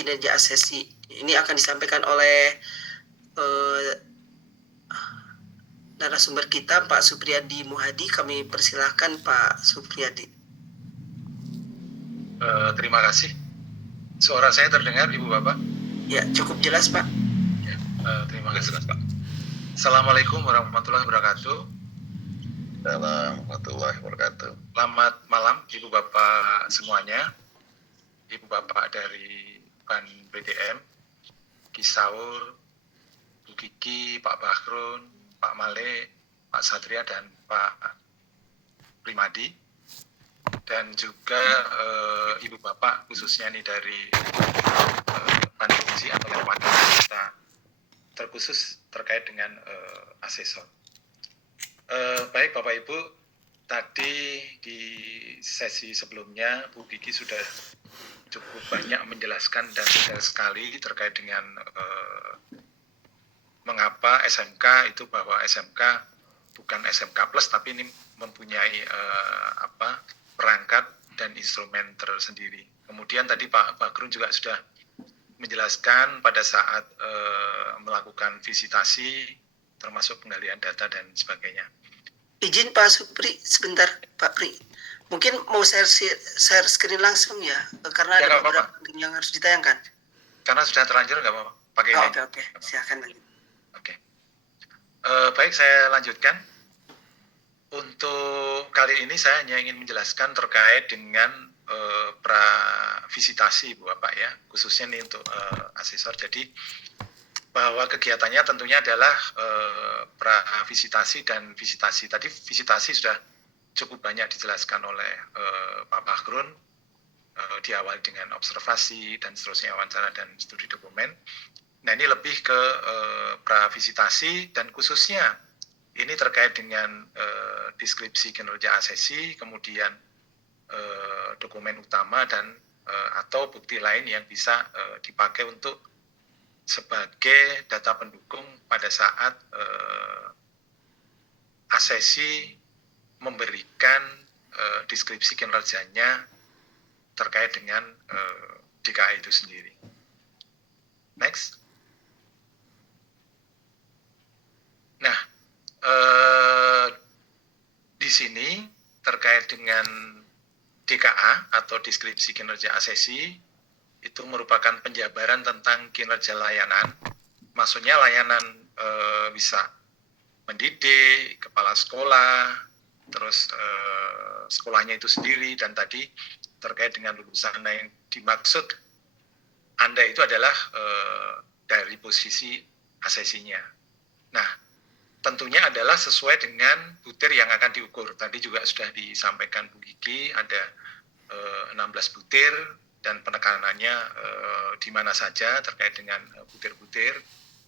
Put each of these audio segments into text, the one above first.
kinerja asesi. Ini akan disampaikan oleh narasumber kita, Pak Supriyadi Muhadi. Kami persilahkan Pak Supriyadi. Terima kasih. Suara saya terdengar, Ibu Bapak? Ya, cukup jelas, Pak. Ya, terima kasih, Pak. Assalamualaikum warahmatullahi wabarakatuh. Assalamualaikum warahmatullahi wabarakatuh. Selamat malam, Ibu Bapak semuanya. Ibu Bapak dari BAN BDM, Kisaur, Bu Kiki, Pak Bahrun, Pak Malik, Pak Satria, dan Pak Primadi. Dan juga Ibu Bapak khususnya nih dari BAN Fungsi atau yang wakil kita terkhusus terkait dengan asesor. Baik Bapak Ibu, tadi di sesi sebelumnya Bu Kiki sudah cukup banyak menjelaskan dan detail sekali terkait dengan mengapa SMK itu, bahwa SMK bukan SMK Plus tapi ini mempunyai perangkat dan instrumen tersendiri. Kemudian tadi Pak Bagrun juga sudah menjelaskan pada saat melakukan visitasi termasuk penggalian data dan sebagainya. Izin Pak Supri sebentar, Pak Pri. Mungkin mau share screen langsung ya, karena ya, ada beberapa yang harus ditayangkan. Karena sudah terlanjur nggak apa-apa pakai ini. Oke. Silakan lanjut. Oke. Baik, saya lanjutkan. Untuk kali ini saya hanya ingin menjelaskan terkait dengan pravisitasi Bu Bapak ya, khususnya nih untuk asesor. Jadi bahwa kegiatannya tentunya adalah pravisitasi dan visitasi. Tadi visitasi sudah cukup banyak dijelaskan oleh Pak Bahrun, diawali dengan observasi dan seterusnya, wawancara dan studi dokumen. Nah ini lebih ke pravisitasi dan khususnya ini terkait dengan deskripsi kinerja asesi, kemudian dokumen utama dan atau bukti lain yang bisa dipakai untuk sebagai data pendukung pada saat asesi memberikan deskripsi kinerjanya terkait dengan DKA itu sendiri. Next. Nah, di sini terkait dengan DKA atau deskripsi kinerja asesi itu merupakan penjabaran tentang kinerja layanan. Maksudnya layanan bisa mendidik, kepala sekolah, terus sekolahnya itu sendiri, dan tadi terkait dengan lulusan yang dimaksud Anda itu adalah dari posisi asesinya. Nah, tentunya adalah sesuai dengan butir yang akan diukur. Tadi juga sudah disampaikan Bu Kiki, ada 16 butir dan penekanannya di mana saja terkait dengan butir-butir,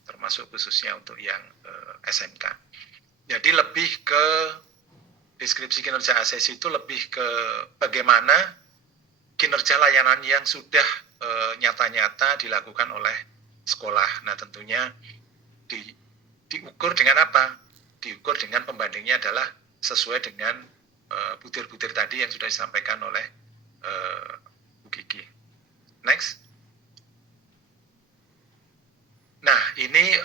termasuk khususnya untuk yang SMK. Jadi lebih ke deskripsi kinerja asesi itu lebih ke bagaimana kinerja layanan yang sudah nyata-nyata dilakukan oleh sekolah. Nah tentunya diukur dengan apa? Diukur dengan pembandingnya adalah sesuai dengan butir-butir tadi yang sudah disampaikan oleh Bu Kiki. Next. Nah ini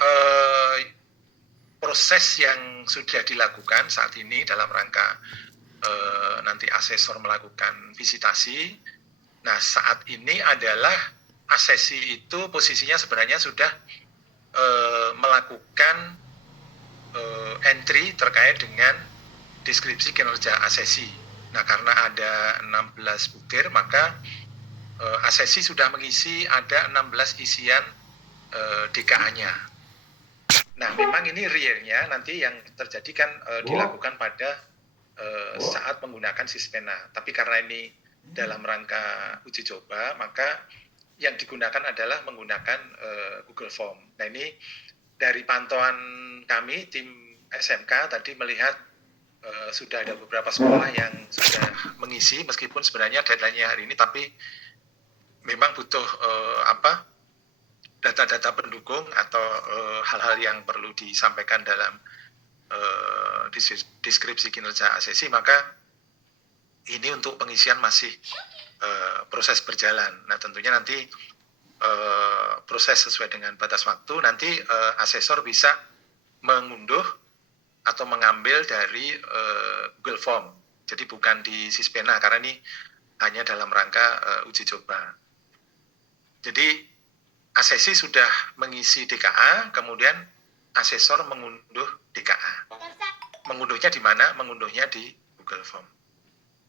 proses yang sudah dilakukan saat ini dalam rangka nanti asesor melakukan visitasi. Nah saat ini adalah asesi itu posisinya sebenarnya sudah melakukan entry terkait dengan deskripsi kinerja asesi. Nah karena ada 16 butir, maka asesi sudah mengisi ada 16 isian DKA-nya. Nah memang ini realnya nanti yang terjadi kan dilakukan pada saat menggunakan Sispena. Tapi karena ini dalam rangka uji coba, maka yang digunakan adalah menggunakan Google Form. Nah ini dari pantauan kami tim SMK tadi melihat sudah ada beberapa sekolah yang sudah mengisi, meskipun sebenarnya deadline-nya hari ini, tapi memang butuh data-data pendukung atau hal-hal yang perlu disampaikan dalam deskripsi kinerja asesi, maka ini untuk pengisian masih proses berjalan. Nah tentunya nanti proses sesuai dengan batas waktu, nanti asesor bisa mengunduh atau mengambil dari Google Form. Jadi bukan di Sispena karena ini hanya dalam rangka uji coba. Jadi asesi sudah mengisi DKA, kemudian asesor mengunduh DKA. Mengunduhnya di mana? Mengunduhnya di Google Form.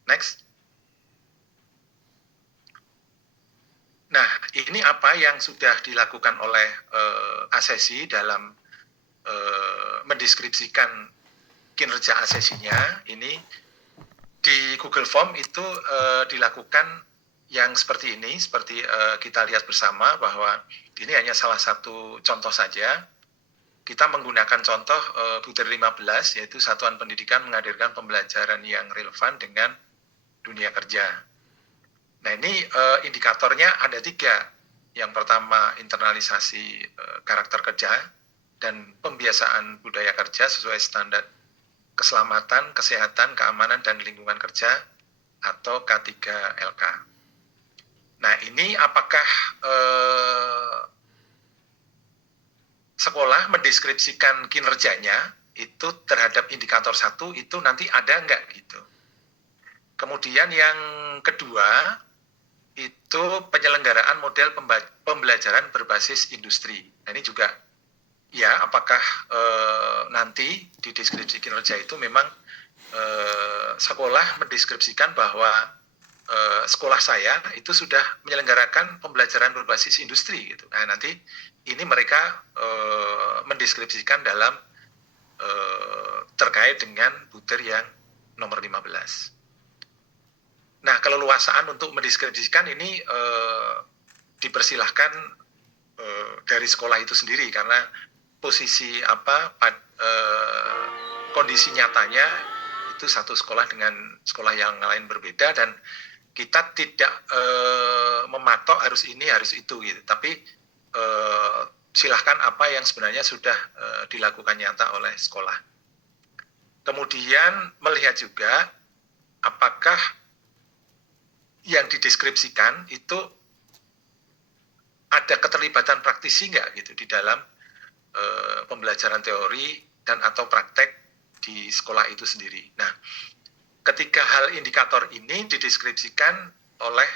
Next. Nah, ini apa yang sudah dilakukan oleh asesi dalam mendeskripsikan kinerja asesinya. Ini di Google Form itu dilakukan yang seperti ini, seperti kita lihat bersama bahwa ini hanya salah satu contoh saja. Kita menggunakan contoh Butir 15, yaitu satuan pendidikan menghadirkan pembelajaran yang relevan dengan dunia kerja. Nah, ini indikatornya ada 3. Yang pertama, internalisasi karakter kerja dan pembiasaan budaya kerja sesuai standar keselamatan, kesehatan, keamanan, dan lingkungan kerja atau K3LK. Nah, ini apakah sekolah mendeskripsikan kinerjanya itu terhadap indikator 1 itu nanti ada nggak gitu. Kemudian yang kedua, itu penyelenggaraan model pembelajaran berbasis industri. Nah, ini juga ya, apakah nanti di deskripsi kinerja itu memang sekolah mendeskripsikan bahwa sekolah saya itu sudah menyelenggarakan pembelajaran berbasis industri gitu. Nah, nanti ini mereka mendeskripsikan dalam terkait dengan Butir yang nomor 15. Nah, keleluasaan untuk mendeskripsikan ini dipersilahkan dari sekolah itu sendiri karena posisi kondisi nyatanya itu satu sekolah dengan sekolah yang lain berbeda dan kita tidak mematok harus ini harus itu gitu. Tapi silahkan apa yang sebenarnya sudah dilakukan nyata oleh sekolah. Kemudian melihat juga apakah yang dideskripsikan itu ada keterlibatan praktisi nggak gitu di dalam pembelajaran teori dan atau praktek di sekolah itu sendiri. Nah, ketika hal indikator ini dideskripsikan oleh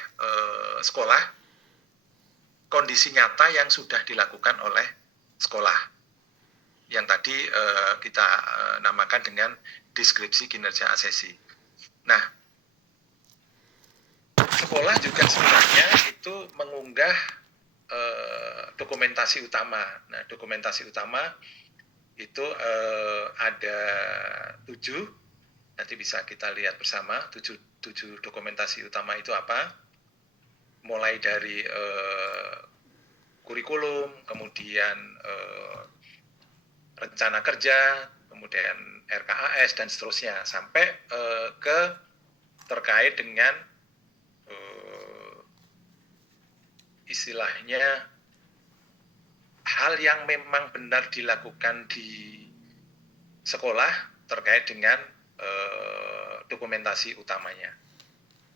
sekolah, kondisi nyata yang sudah dilakukan oleh sekolah, yang tadi kita namakan dengan deskripsi kinerja asesi. Nah, sekolah juga sebenarnya itu mengunggah dokumentasi utama. Nah, dokumentasi utama itu ada 7. Nanti bisa kita lihat bersama 7 dokumentasi utama itu apa. Mulai dari kurikulum, kemudian rencana kerja, kemudian RKAS dan seterusnya sampai ke terkait dengan istilahnya hal yang memang benar dilakukan di sekolah terkait dengan dokumentasi utamanya.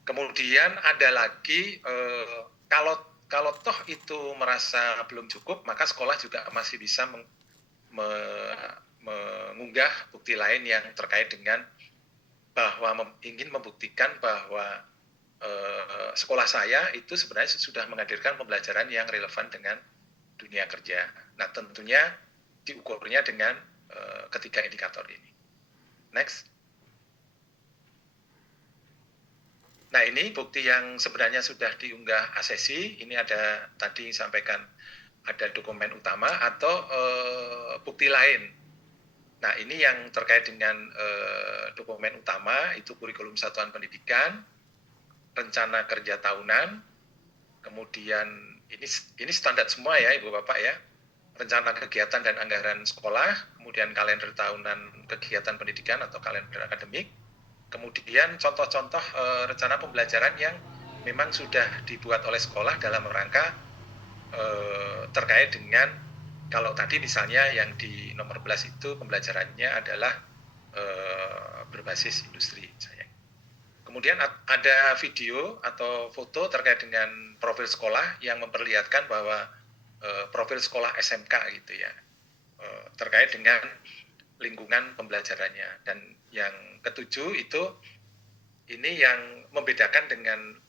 Kemudian ada lagi kalau toh itu merasa belum cukup, maka sekolah juga masih bisa mengunggah bukti lain yang terkait dengan bahwa ingin membuktikan bahwa sekolah saya itu sebenarnya sudah menghadirkan pembelajaran yang relevan dengan dunia kerja. Nah, tentunya diukurnya dengan ketiga indikator ini. Next. Nah, ini bukti yang sebenarnya sudah diunggah asesi. Ini ada tadi sampaikan ada dokumen utama atau bukti lain. Nah, ini yang terkait dengan dokumen utama itu kurikulum satuan pendidikan, rencana kerja tahunan, kemudian ini standar semua ya Ibu Bapak ya, rencana kegiatan dan anggaran sekolah, kemudian kalender tahunan kegiatan pendidikan atau kalender akademik, kemudian contoh-contoh rencana pembelajaran yang memang sudah dibuat oleh sekolah dalam rangka terkait dengan, kalau tadi misalnya yang di nomor 11 itu pembelajarannya adalah berbasis industri. Kemudian ada video atau foto terkait dengan profil sekolah yang memperlihatkan bahwa profil sekolah SMK gitu ya, terkait dengan lingkungan pembelajarannya. Dan yang ketujuh itu ini yang membedakan dengan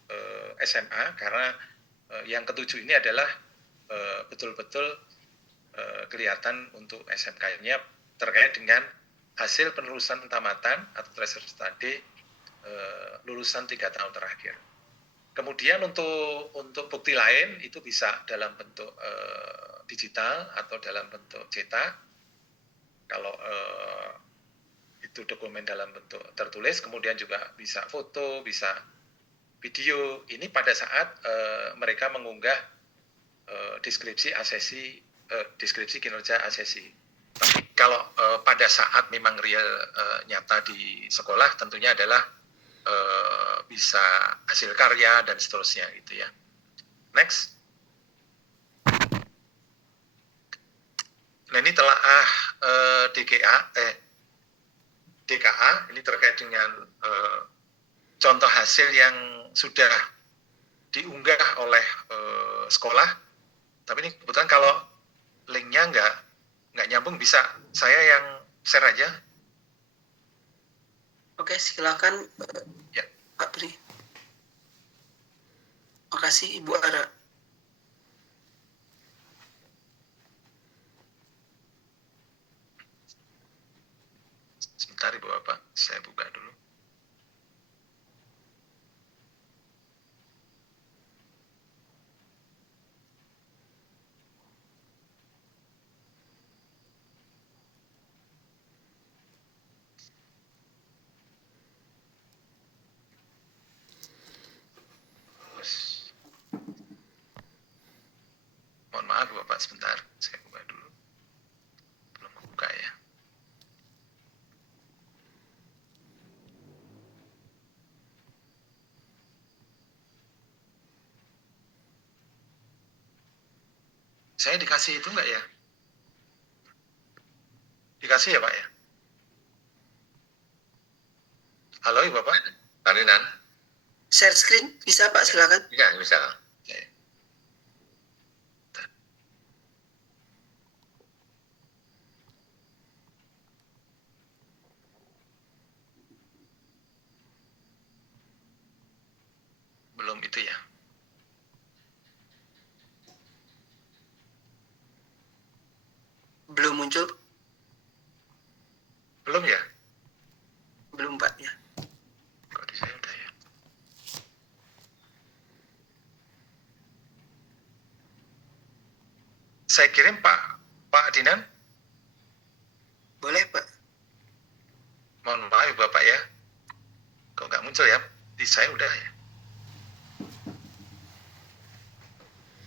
SMA karena yang ketujuh ini adalah betul-betul kelihatan untuk SMK-nya terkait dengan hasil penelusuran tamatan atau tracer study lulusan 3 tahun terakhir. Kemudian untuk bukti lain itu bisa dalam bentuk digital atau dalam bentuk cetak. Kalau itu dokumen dalam bentuk tertulis, kemudian juga bisa foto, bisa video. Ini pada saat mereka mengunggah deskripsi kinerja asesi. Tapi kalau pada saat memang real nyata di sekolah, tentunya adalah bisa hasil karya dan seterusnya gitu ya. Next. Nah ini telaah DKA ini terkait dengan contoh hasil yang sudah diunggah oleh sekolah. Tapi ini kebetulan kalau linknya nggak nyambung, bisa saya yang share aja. Oke, silakan Ya. Pak Pri. Makasih Ibu Ara. Sebentar Ibu Bapak, saya buka dulu. Mohon maaf Bapak, sebentar, saya buka dulu. Belum buka ya. Saya dikasih itu enggak ya? Dikasih ya Pak ya? Halo Ibu Bapak? Arinan? Share screen bisa Pak, silakan. Iya, bisa. Belum itu ya? Belum muncul? Belum ya? Belum Pak ya. Kok di saya udah ya? Saya kirim Pak Dinan. Boleh Pak. Mohon maaf Bapak ya. Kok nggak muncul ya? Di saya udah ya.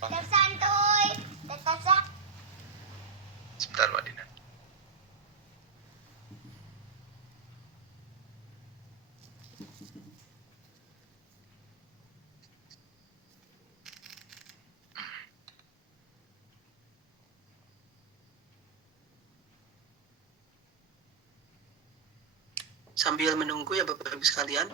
Tetap santuy, tetap Sebentar Pak Dinan. Sambil menunggu ya Bapak Ibu sekalian,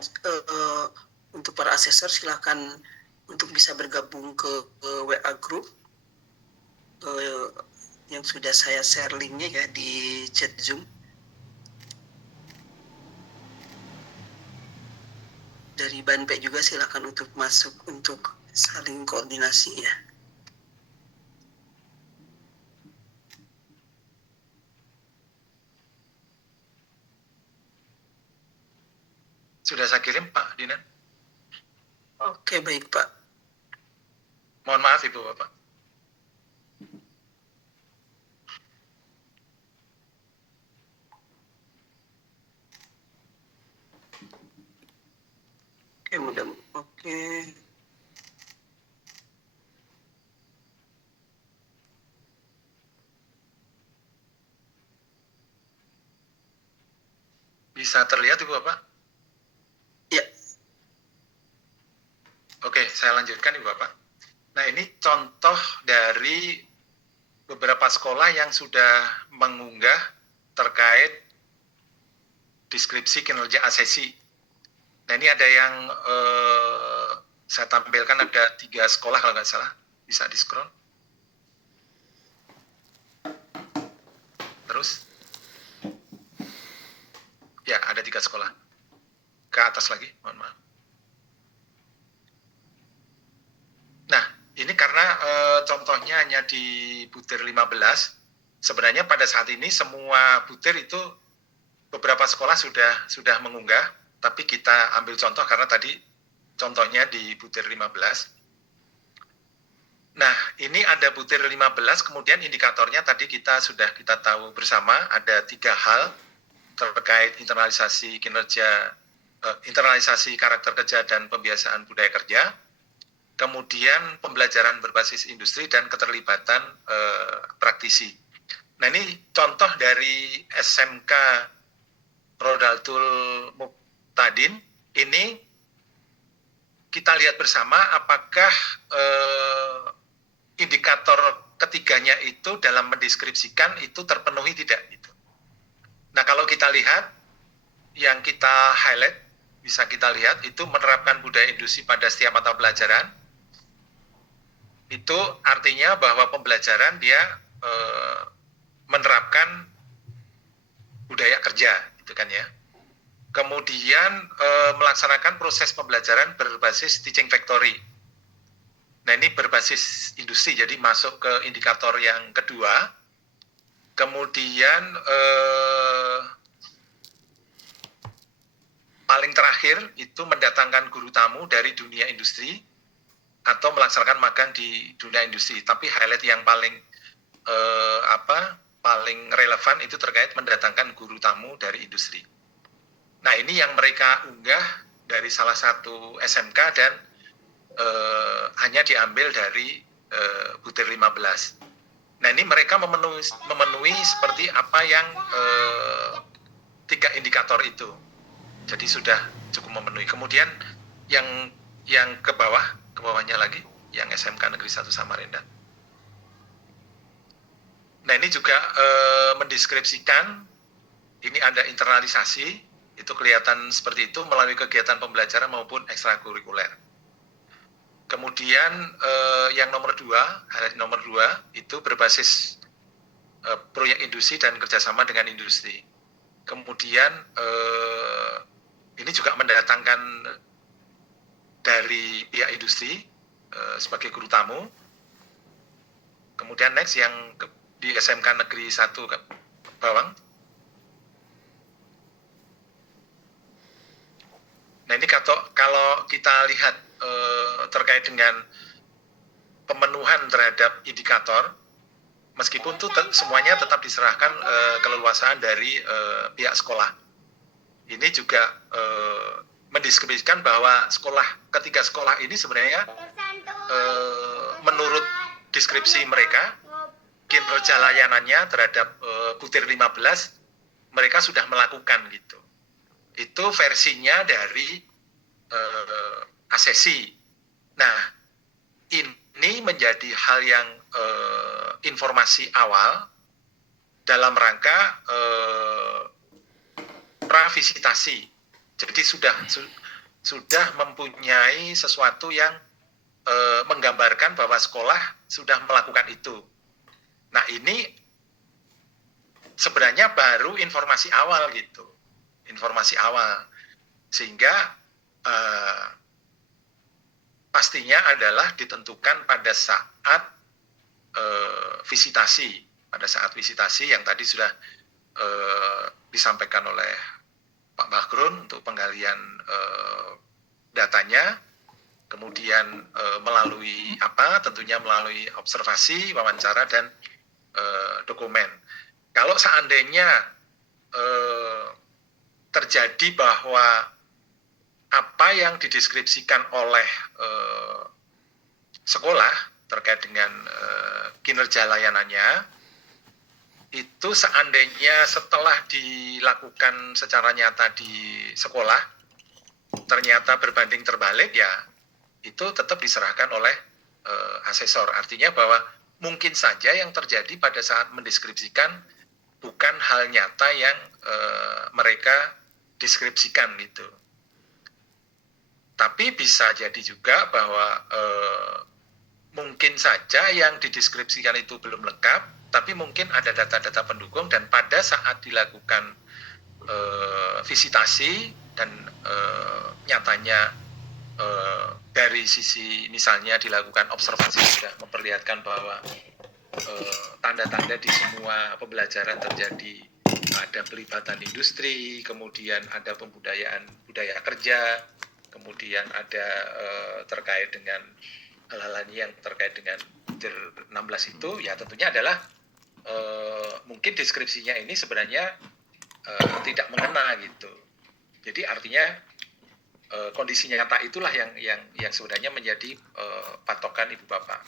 untuk para asesor silakan untuk bisa bergabung ke WA group yang sudah saya share linknya ya di chat Zoom. Dari Banpe juga silakan untuk masuk untuk saling koordinasi ya. Sudah saya kirim Pak Dinan. Oke, baik Pak. Mohon maaf Ibu Bapak. Oke. Bisa terlihat Ibu Bapak? Ya, Oke, saya lanjutkan Ibu Bapak. Nah, ini contoh dari beberapa sekolah yang sudah mengunggah terkait deskripsi kinerja asesi. Nah ini ada yang saya tampilkan, ada 3 sekolah kalau nggak salah, bisa di scroll. Terus, ya ada 3 sekolah. Ke atas lagi, mohon maaf. Nah, ini karena contohnya hanya di butir 15, sebenarnya pada saat ini semua butir itu beberapa sekolah sudah mengunggah, tapi kita ambil contoh karena tadi contohnya di butir 15. Nah, ini ada butir 15, kemudian indikatornya tadi kita tahu bersama, ada 3 hal terkait internalisasi kinerja, internalisasi karakter kerja dan pembiasaan budaya kerja, kemudian pembelajaran berbasis industri dan keterlibatan praktisi. Nah, ini contoh dari SMK Rodatul Muqtadin. Ini kita lihat bersama apakah indikator ketiganya itu dalam mendeskripsikan itu terpenuhi tidak gitu. Nah, kalau kita lihat yang kita highlight, bisa kita lihat itu menerapkan budaya industri pada setiap mata pelajaran. Itu artinya bahwa pembelajaran dia menerapkan budaya kerja, gitu kan ya. Kemudian melaksanakan proses pembelajaran berbasis teaching factory. Nah, ini berbasis industri, jadi masuk ke indikator yang kedua. Kemudian paling terakhir itu mendatangkan guru tamu dari dunia industri atau melaksanakan magang di dunia industri. Tapi highlight yang paling paling relevan itu terkait mendatangkan guru tamu dari industri. Nah, ini yang mereka unggah dari salah satu SMK dan hanya diambil dari butir 15. Nah, ini mereka memenuhi seperti apa yang 3 indikator itu. Jadi sudah cukup memenuhi. Kemudian yang ke bawahnya lagi, yang SMK Negeri 1 Samarinda. Nah, ini juga mendeskripsikan, ini ada internalisasi, itu kelihatan seperti itu melalui kegiatan pembelajaran maupun ekstrakurikuler. Kemudian yang nomor 2 itu berbasis proyek industri dan kerjasama dengan industri. Kemudian ini juga mendatangkan dari pihak industri sebagai guru tamu. Kemudian next yang di SMK Negeri 1 Bawang. Nah, ini kalau kita lihat terkait dengan pemenuhan terhadap indikator, meskipun itu semuanya tetap diserahkan keleluasaan dari pihak sekolah. Ini juga mendeskripsikan bahwa ketiga sekolah ini sebenarnya menurut deskripsi mereka, kinerja layanannya terhadap butir 15 mereka sudah melakukan gitu. Itu versinya dari asesi. Nah, ini menjadi hal yang informasi awal dalam rangka pravisitasi. Jadi sudah mempunyai sesuatu yang menggambarkan bahwa sekolah sudah melakukan itu. Nah, ini sebenarnya baru informasi awal gitu. Informasi awal. Sehingga pastinya adalah ditentukan pada saat visitasi. Pada saat visitasi yang tadi sudah disampaikan oleh Pak Bakhrun untuk penggalian datanya, kemudian melalui tentunya melalui observasi, wawancara, dan dokumen. Kalau seandainya terjadi bahwa apa yang dideskripsikan oleh sekolah terkait dengan kinerja layanannya, itu seandainya setelah dilakukan secara nyata di sekolah, ternyata berbanding terbalik, ya itu tetap diserahkan oleh asesor. Artinya bahwa mungkin saja yang terjadi pada saat mendeskripsikan bukan hal nyata yang mereka deskripsikan gitu. Tapi bisa jadi juga bahwa mungkin saja yang dideskripsikan itu belum lengkap, tapi mungkin ada data-data pendukung, dan pada saat dilakukan visitasi dan nyatanya dari sisi misalnya dilakukan observasi sudah memperlihatkan bahwa tanda-tanda di semua pembelajaran terjadi, ada pelibatan industri, kemudian ada pembudayaan budaya kerja, kemudian ada terkait dengan hal-hal yang terkait dengan 16 itu, ya tentunya adalah mungkin deskripsinya ini sebenarnya tidak mengena gitu. Jadi artinya kondisi nyata itulah yang sebenarnya menjadi patokan ibu bapak.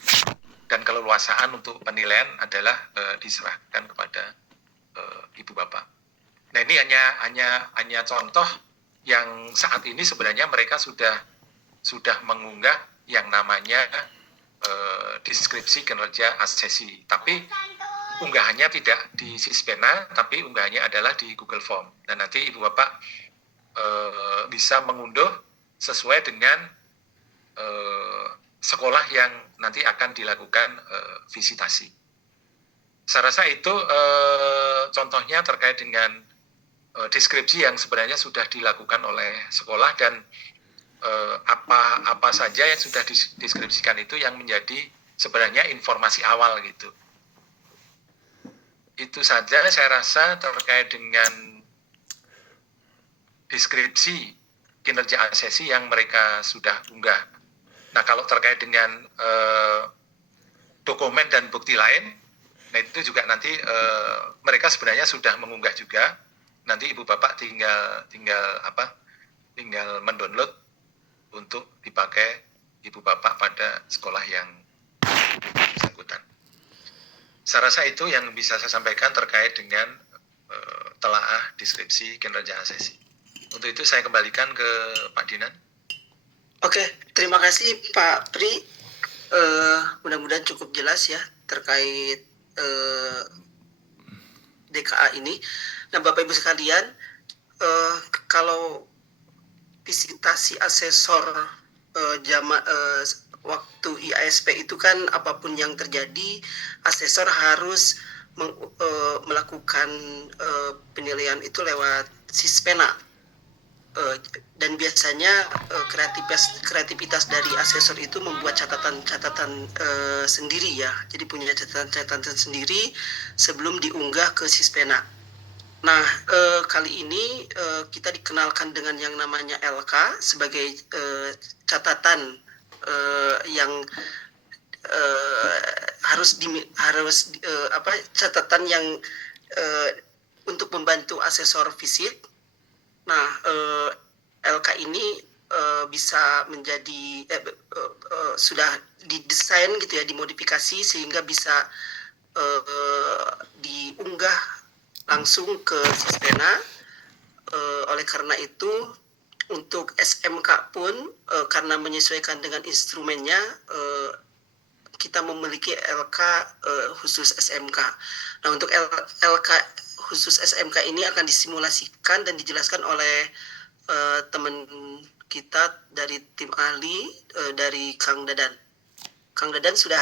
Dan keleluasaan untuk penilaian adalah diserahkan kepada ibu bapak. Nah, ini hanya contoh yang saat ini sebenarnya mereka sudah mengunggah yang namanya deskripsi kinerja asesi. Tapi unggahannya tidak di Sispena, tapi unggahannya adalah di Google Form. Dan nanti ibu bapak bisa mengunduh sesuai dengan sekolah yang nanti akan dilakukan visitasi. Saya rasa itu contohnya terkait dengan deskripsi yang sebenarnya sudah dilakukan oleh sekolah, dan apa saja yang sudah dideskripsikan itu yang menjadi sebenarnya informasi awal gitu. Itu saja saya rasa terkait dengan deskripsi kinerja asesi yang mereka sudah unggah. Nah, kalau terkait dengan dokumen dan bukti lain, nah itu juga nanti mereka sebenarnya sudah mengunggah juga. Nanti ibu bapak tinggal mendownload untuk dipakai ibu bapak pada sekolah yang bersangkutan. Saya rasa itu yang bisa saya sampaikan terkait dengan telaah deskripsi kinerja asesi. Untuk itu saya kembalikan ke Pak Dinan. Oke, terima kasih Pak Pri. Mudah-mudahan cukup jelas ya terkait DKA ini. Nah, Bapak Ibu sekalian, kalau visitasi asesor waktu IASP itu kan apapun yang terjadi, asesor harus melakukan penilaian itu lewat Sispena. Dan biasanya kreativitas dari asesor itu membuat catatan sendiri ya. Jadi punya catatan sendiri sebelum diunggah ke Sispena. Nah, kali ini kita dikenalkan dengan yang namanya LK sebagai catatan yang catatan yang untuk membantu asesor visit. Nah, LK ini bisa menjadi sudah didesain gitu ya, dimodifikasi sehingga bisa diunggah langsung ke Sispena. Oleh karena itu untuk SMK pun karena menyesuaikan dengan instrumennya, kita memiliki LK khusus SMK. Nah, untuk LK khusus SMK ini akan disimulasikan dan dijelaskan oleh teman kita dari tim ahli dari Kang Dadan. Kang Dadan sudah